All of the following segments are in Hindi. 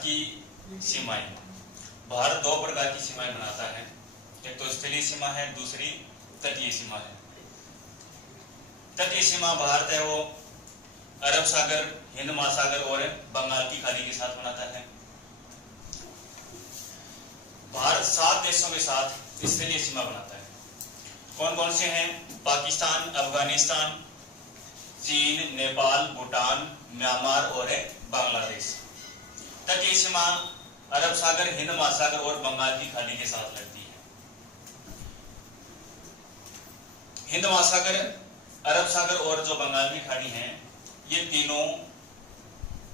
की सीमाएं। भारत दो प्रकार की सीमाएं बनाता है, एक तो स्थलीय सीमा है, दूसरी तटीय सीमा है। तटीय सीमा भारत है वो अरब सागर, हिंद महासागर और बंगाल की खाड़ी के साथ बनाता है। भारत 7 देशों के साथ स्थलीय सीमा बनाता है। कौन कौन से हैं? पाकिस्तान, अफगानिस्तान, चीन, नेपाल, भूटान, म्यांमार और बांग्लादेश। तटीय सीमा अरब सागर, हिंद महासागर और बंगाल की खाड़ी के साथ लगती है। हिंद महासागर, अरब सागर और जो बंगाल की खाड़ी है, ये तीनों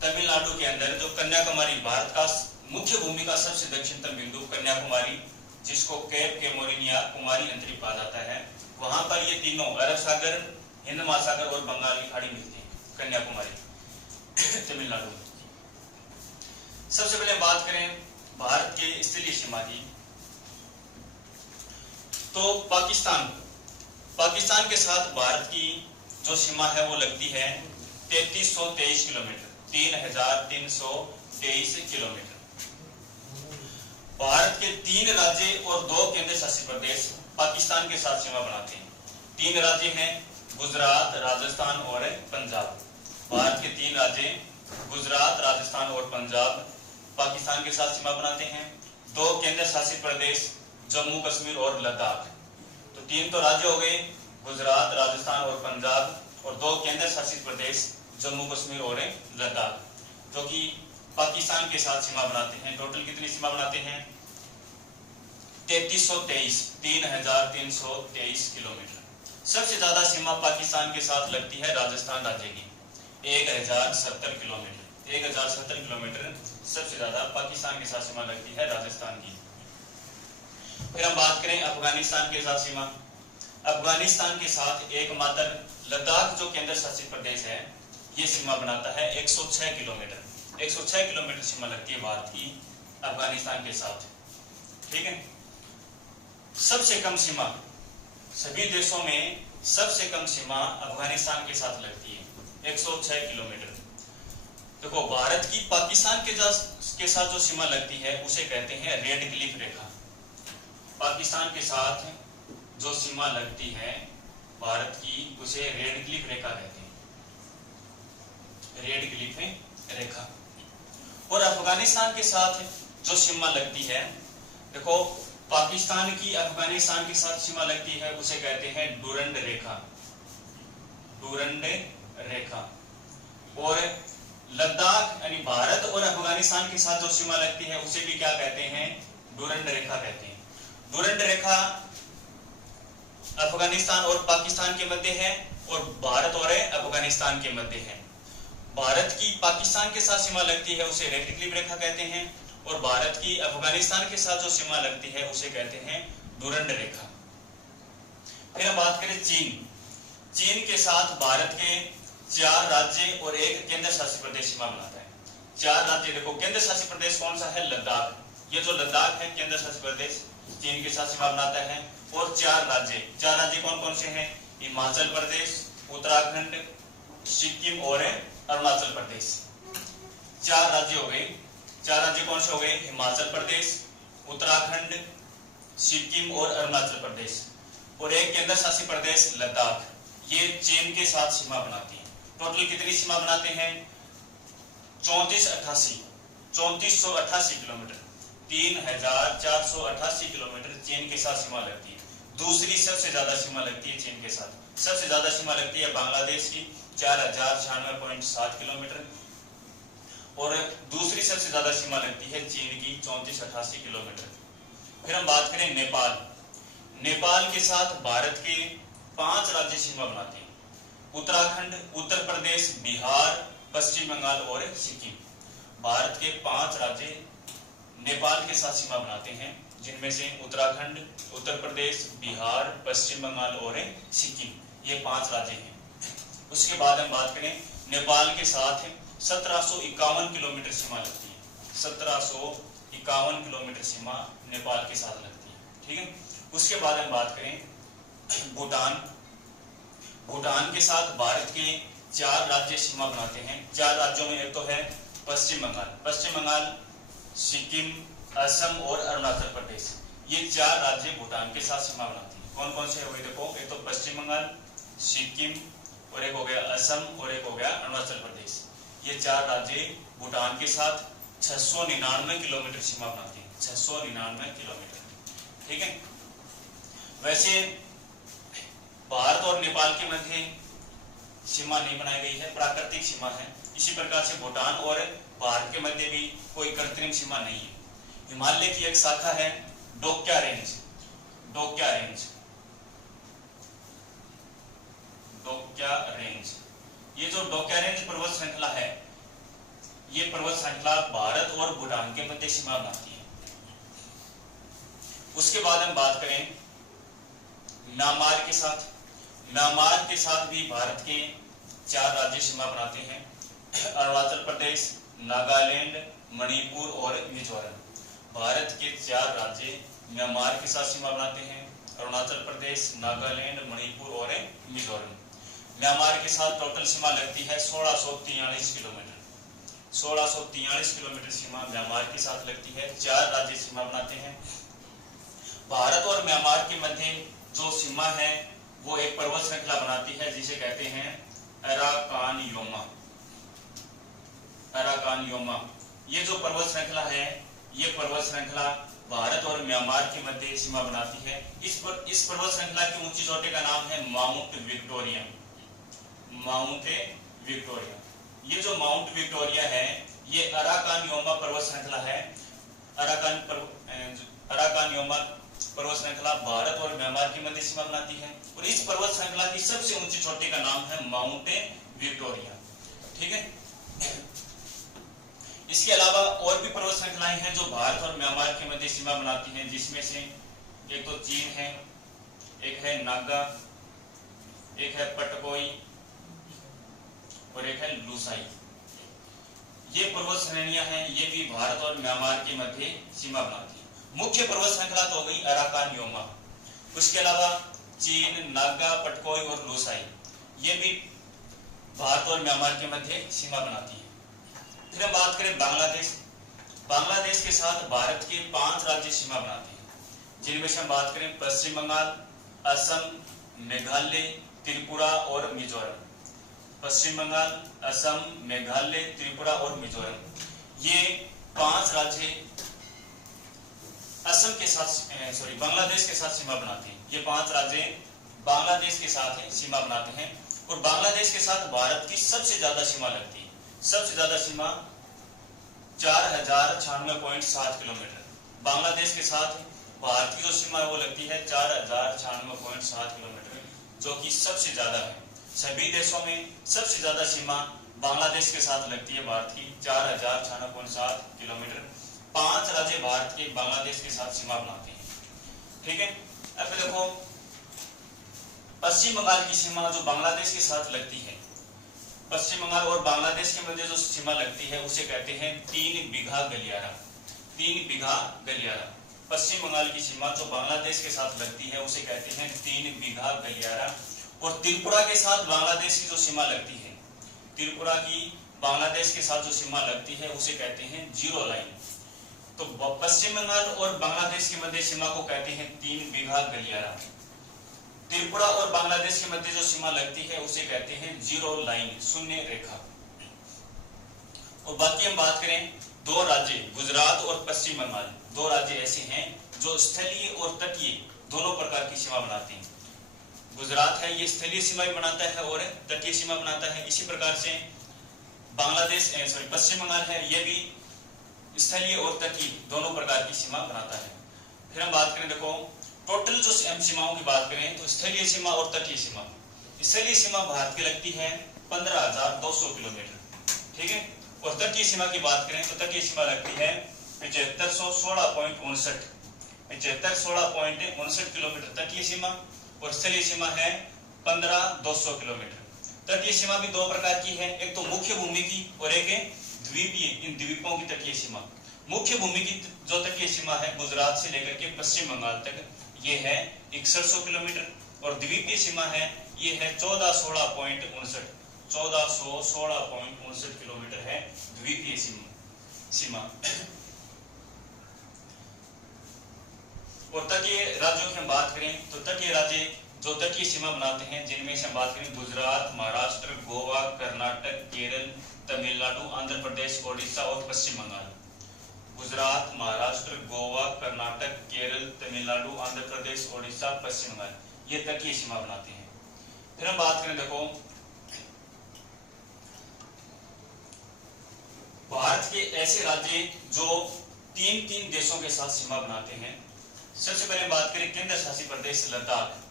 तमिलनाडु के अंदर जो कन्याकुमारी, भारत का मुख्य भूमि का सबसे दक्षिणतम बिंदु कन्याकुमारी, जिसको केप कैमोरिन या कुमारी अंतरिक्ष कहा जाता है, वहां पर ये तीनों अरब सागर, हिंद महासागर और बंगाल की खाड़ी मिलती है कन्याकुमारी तमिलनाडु में। सबसे पहले बात करें भारत के स्थलीय सीमा की, तो पाकिस्तान के साथ भारत की जो सीमा है वो लगती है 3323 किलोमीटर, 3323 किलोमीटर। भारत के 3 राज्य और 2 केंद्र शासित प्रदेश पाकिस्तान के साथ सीमा बनाते हैं। 3 राज्य हैं गुजरात, राजस्थान और पंजाब। भारत के 3 राज्य गुजरात, राजस्थान और पंजाब पाकिस्तान के साथ सीमा बनाते हैं। 2 केंद्र शासित प्रदेश जम्मू कश्मीर और लद्दाख। तो 3 तो राज्य हो गए गुजरात, राजस्थान और पंजाब, और 2 केंद्र शासित प्रदेश जम्मू कश्मीर और लद्दाख, जो कि पाकिस्तान के साथ सीमा बनाते हैं। टोटल कितनी सीमा बनाते हैं? 3323 किलोमीटर। सबसे ज्यादा सीमा पाकिस्तान के साथ लगती है राजस्थान राज्य की, 1070 किलोमीटर। 1070 किलोमीटर सबसे ज्यादा पाकिस्तान के साथ सीमा लगती है राजस्थान की। फिर हम बात करें अफगानिस्तान के साथ सीमा। अफगानिस्तान के साथ एकमात्र लद्दाख जो केंद्र शासित प्रदेश है, ये सीमा बनाता है 106 किलोमीटर। 106 किलोमीटर सीमा लगती है भारत की अफगानिस्तान के साथ। ठीक है। सबसे कम सीमा, सभी देशों में सबसे कम सीमा अफगानिस्तान के साथ लगती है, 106 किलोमीटर। देखो, भारत की पाकिस्तान के साथ जो सीमा लगती है उसे कहते हैं रेड क्लिफ रेखा। पाकिस्तान के साथ जो सीमा लगती है भारत की, उसे रेड क्लिफ रेखा कहते हैं, रेड क्लिफ रेखा। और अफगानिस्तान के साथ जो सीमा लगती है, देखो, पाकिस्तान की अफगानिस्तान के साथ सीमा लगती है उसे कहते हैं डुरंड रेखा, डुरंड रेखा। और लद्दाख यानी भारत और अफगानिस्तान के साथ जो सीमा लगती है उसे भी क्या कहते हैं? डुरंड रेखा कहते हैं। डुरंड रेखा अफगानिस्तान और पाकिस्तान के मध्य है और भारत और अफगानिस्तान के मध्य है। भारत की पाकिस्तान के साथ सीमा लगती है उसे रेड क्लिफ रेखा कहते हैं, और भारत की अफगानिस्तान के साथ जो सीमा लगती है उसे कहते हैं डुरंड रेखा। फिर हम बात करें चीन के साथ भारत के 4 राज्य और 1 केंद्र शासित प्रदेश सीमा बनाता है। 4 राज्य, देखो, केंद्र शासित प्रदेश कौन सा है? लद्दाख। ये जो लद्दाख है केंद्र शासित प्रदेश, चीन के साथ सीमा बनाता है। और 4 राज्य कौन कौन से हैं? हिमाचल प्रदेश, उत्तराखंड, सिक्किम और अरुणाचल प्रदेश। 4 राज्य हो गए। 4 राज्य कौन से हो गए? हिमाचल प्रदेश, उत्तराखंड, सिक्किम और अरुणाचल प्रदेश, और 1 केंद्र शासित प्रदेश लद्दाख। ये चीन के साथ सीमा बनाती है। टोटल कितनी सीमा बनाते हैं? 3488 किलोमीटर, 3488 किलोमीटर चीन के साथ सीमा लगती है। दूसरी सबसे ज्यादा सीमा लगती है चीन के साथ, सबसे ज्यादा सीमा लगती है बांग्लादेश की 4096.7 किलोमीटर, और दूसरी सबसे ज्यादा सीमा लगती है चीन की 3488 किलोमीटर। फिर हम बात करें नेपाल के साथ भारत के 5 राज्य सीमा बनाते हैं, उत्तराखंड, उत्तर प्रदेश, बिहार, पश्चिम बंगाल और सिक्किम। भारत के 5 राज्य नेपाल के साथ सीमा बनाते हैं, जिनमें से उत्तराखंड, उत्तर प्रदेश, बिहार, पश्चिम बंगाल और सिक्किम, ये 5 राज्य हैं। उसके बाद हम बात करें नेपाल के साथ 1751 किलोमीटर सीमा लगती है, 1751 किलोमीटर सीमा नेपाल के साथ लगती है। ठीक है। उसके बाद हम बात करें भूटान के साथ भारत के 4 राज्य सीमा बनाते हैं। 4 राज्यों में एक तो है पश्चिम बंगाल सिक्किम, असम और अरुणाचल प्रदेश, ये 4 राज्य भूटान के साथ सीमा बनाती हैं। कौन कौन से है वही देखो, एक तो पश्चिम बंगाल, सिक्किम और एक हो गया असम और एक हो गया अरुणाचल प्रदेश। ये 4 राज्य भूटान के साथ 699 किलोमीटर सीमा बनाती हैं, 699 किलोमीटर। ठीक है। वैसे भारत और नेपाल के मध्य सीमा नहीं बनाई गई है, प्राकृतिक सीमा है। इसी प्रकार से भूटान और भारत के मध्य भी कोई कृत्रिम सीमा नहीं है। हिमालय की एक शाखा है डोक्या रेंज, डोक्या रेंज, डोक्या रेंज। ये जो डोक्या रेंज पर्वत श्रृंखला है, ये पर्वत श्रृंखला भारत और भूटान के मध्य सीमा बनाती है। उसके बाद हम बात करें म्यांमार के साथ। म्यांमार के साथ भी भारत के 4 राज्य सीमा बनाते हैं, अरुणाचल प्रदेश, नागालैंड, मणिपुर और मिजोरम। भारत के 4 राज्य म्यांमार के साथ सीमा बनाते हैं, अरुणाचल प्रदेश, नागालैंड, मणिपुर और मिजोरम। म्यांमार के साथ टोटल सीमा लगती है 1643 किलोमीटर, 1643 किलोमीटर सीमा म्यांमार के साथ लगती है। 4 राज्य सीमा बनाते हैं। भारत और म्यांमार के मध्य जो सीमा है वो एक पर्वत श्रृंखला बनाती है जिसे कहते हैं अराकानयोमा, अराकानयोमा। ये जो पर्वत श्रृंखला है, ये पर्वत श्रृंखला भारत और म्यांमार के मध्य सीमा बनाती है। इस पर्वत श्रृंखला की ऊंची चोटी का नाम है माउंट विक्टोरिया, माउंट विक्टोरिया। ये जो माउंट विक्टोरिया है, ये अराकानयोमा पर्वत श्रृंखला है। अराकानयोमा पर्वत श्रृंखला भारत और म्यांमार की मध्य सीमा बनाती है और इस पर्वत श्रृंखला की सबसे ऊंची चोटी का नाम है माउंट विक्टोरिया। ठीक है। इसके अलावा और भी पर्वत श्रृंखलाएं हैं जो भारत और म्यांमार के मध्य सीमा बनाती हैं, जिसमें से एक तो चीन है, एक है नागा, एक है पटकोई और एक है लूसाई। ये पर्वत श्रेणियां हैं, ये भी भारत और म्यांमार के मध्य सीमा बनाती है। मुख्य पर्वत श्रृंखला तो हो गई अराकानयोमा। उसके अलावा चीन, नागा, पटकोई और लूसाई, ये भी भारत और म्यांमार के मध्य सीमा बनाती है। फिर हम बात करें बांग्लादेश। बांग्लादेश के साथ भारत के 5 राज्य सीमा बनाते हैं, जिनमें से हम बात करें पश्चिम बंगाल, असम, मेघालय, त्रिपुरा और मिजोरम। पश्चिम बंगाल, असम, मेघालय, त्रिपुरा और मिजोरम, ये 5 राज्य असम के साथ बांग्लादेश के साथ सीमा बनाते हैं। ये 5 राज्य बांग्लादेश के साथ सीमा बनाते हैं और बांग्लादेश के साथ भारत की सबसे ज्यादा सीमा लगती है। सबसे ज्यादा सीमा 4096.7 किलोमीटर। बांग्लादेश के साथ भारत की जो सीमा है वो लगती है 4096.7 किलोमीटर, जो कि सबसे ज्यादा है। सभी देशों में सबसे ज्यादा सीमा बांग्लादेश के साथ लगती है भारत की 4096.7 किलोमीटर। 5 राज्य भारत के बांग्लादेश के साथ सीमा बनाते हैं। ठीक है। अब देखो पश्चिम बंगाल की सीमा जो बांग्लादेश के साथ लगती है, पश्चिम बंगाल और बांग्लादेश के मध्य जो सीमा लगती है उसे कहते हैं 3 बीघा गलियारा, 3 बीघा गलियारा। पश्चिम बंगाल की सीमा जो बांग्लादेश के साथ लगती है उसे कहते हैं 3 बीघा गलियारा। और त्रिपुरा के साथ बांग्लादेश की जो सीमा लगती है, त्रिपुरा की बांग्लादेश के साथ जो सीमा लगती है उसे कहते हैं जीरो लाइन। तो पश्चिम बंगाल और बांग्लादेश के मध्य सीमा को कहते हैं 3 बीघा गलियारा। त्रिपुरा और बांग्लादेश के मध्य जो सीमा लगती है उसे कहते हैं जीरो लाइन, शून्य रेखा। और बाकी हम बात करें 2 राज्य गुजरात और पश्चिम बंगाल, 2 राज्य ऐसे हैं जो स्थलीय और तटीय दोनों प्रकार की सीमा बनाते हैं। गुजरात है, ये स्थलीय सीमा भी बनाता है और तटीय सीमा बनाता है। इसी प्रकार से पश्चिम बंगाल है, ये भी स्थलीय और तटीय दोनों प्रकार की सीमा बनाता है। फिर हम बात करें, देखो टोटल जो सीमाओं की बात करें तो स्थलीय सीमा और तटीय सीमा, स्थलीय सीमा भारत की लगती है 15,200 किलोमीटर। ठीक है। और तटीय सीमा की बात करें तो तटीय सीमा लगती है 7516.59 किलोमीटर तटीय सीमा और स्थलीय सीमा है 15,200 किलोमीटर। तटीय सीमा भी 2 प्रकार की है, एक तो मुख्य भूमि की और एक है द्वीपीय, इन द्वीपों की तटीय सीमा। मुख्य भूमि की जो तटीय सीमा है गुजरात से लेकर के पश्चिम बंगाल तक, ये है 6100 किलोमीटर और द्वीपीय सीमा है ये है 1416.59 किलोमीटर है द्वीपीय सीमा। और तटीय राज्यों की हम बात करें तो तटीय राज्य जो तटीय सीमा बनाते हैं, जिनमें से हम बात करें गुजरात, महाराष्ट्र, गोवा, कर्नाटक, केरल, तमिलनाडु, आंध्र प्रदेश, ओडिशा और पश्चिम बंगाल। गुजरात, महाराष्ट्र, गोवा, कर्नाटक, केरल, तमिलनाडु, आंध्र प्रदेश, ओडिशा, पश्चिम बंगाल, ये तटीय सीमा बनाते हैं। फिर हम बात करें, देखो भारत के ऐसे राज्य जो तीन देशों के साथ सीमा बनाते हैं। सबसे पहले बात करें केंद्र शासित प्रदेश लद्दाख।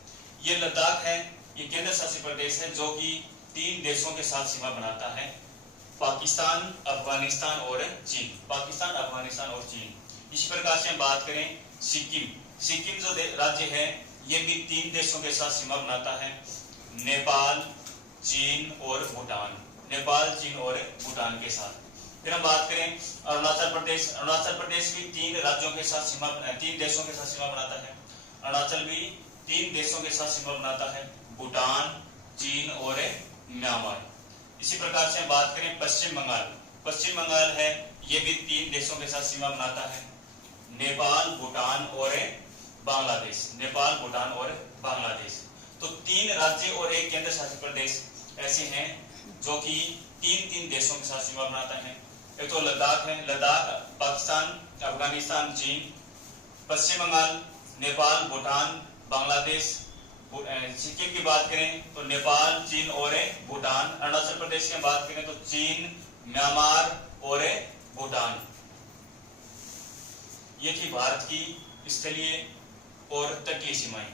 ये लद्दाख है, ये केंद्र शासित प्रदेश है जो कि 3 देशों के साथ सीमा बनाता है, पाकिस्तान, अफगानिस्तान और चीन। पाकिस्तान, अफगानिस्तान और चीन। इसी प्रकार से हम बात करें सिक्किम। सिक्किम जो राज्य है ये भी 3 देशों के साथ सीमा बनाता है, नेपाल, चीन और भूटान। नेपाल, चीन और भूटान के साथ। फिर हम बात करें अरुणाचल प्रदेश। अरुणाचल प्रदेश भी 3 राज्यों के साथ सीमा 3 देशों के साथ सीमा बनाता है। अरुणाचल भी 3 देशों के साथ सीमा बनाता है, भूटान, चीन और म्यांमार। इसी प्रकार से हम बात करें पश्चिम बंगाल। पश्चिम बंगाल है, ये भी 3 देशों के साथ सीमा बनाता है, नेपाल, भूटान और बांग्लादेश। नेपाल, भूटान और बांग्लादेश। तो 3 राज्य और एक केंद्र शासित प्रदेश ऐसे हैं जो कि 3 देशों के साथ सीमा बनाता है। एक तो लद्दाख है, लद्दाख पाकिस्तान, अफगानिस्तान, चीन। पश्चिम बंगाल, नेपाल, भूटान, बांग्लादेश। सिक्किम की बात करें तो नेपाल, चीन और भूटान। अरुणाचल प्रदेश की बात करें तो चीन, म्यांमार और भूटान। ये थी भारत की स्थलीय और तटीय सीमाएं।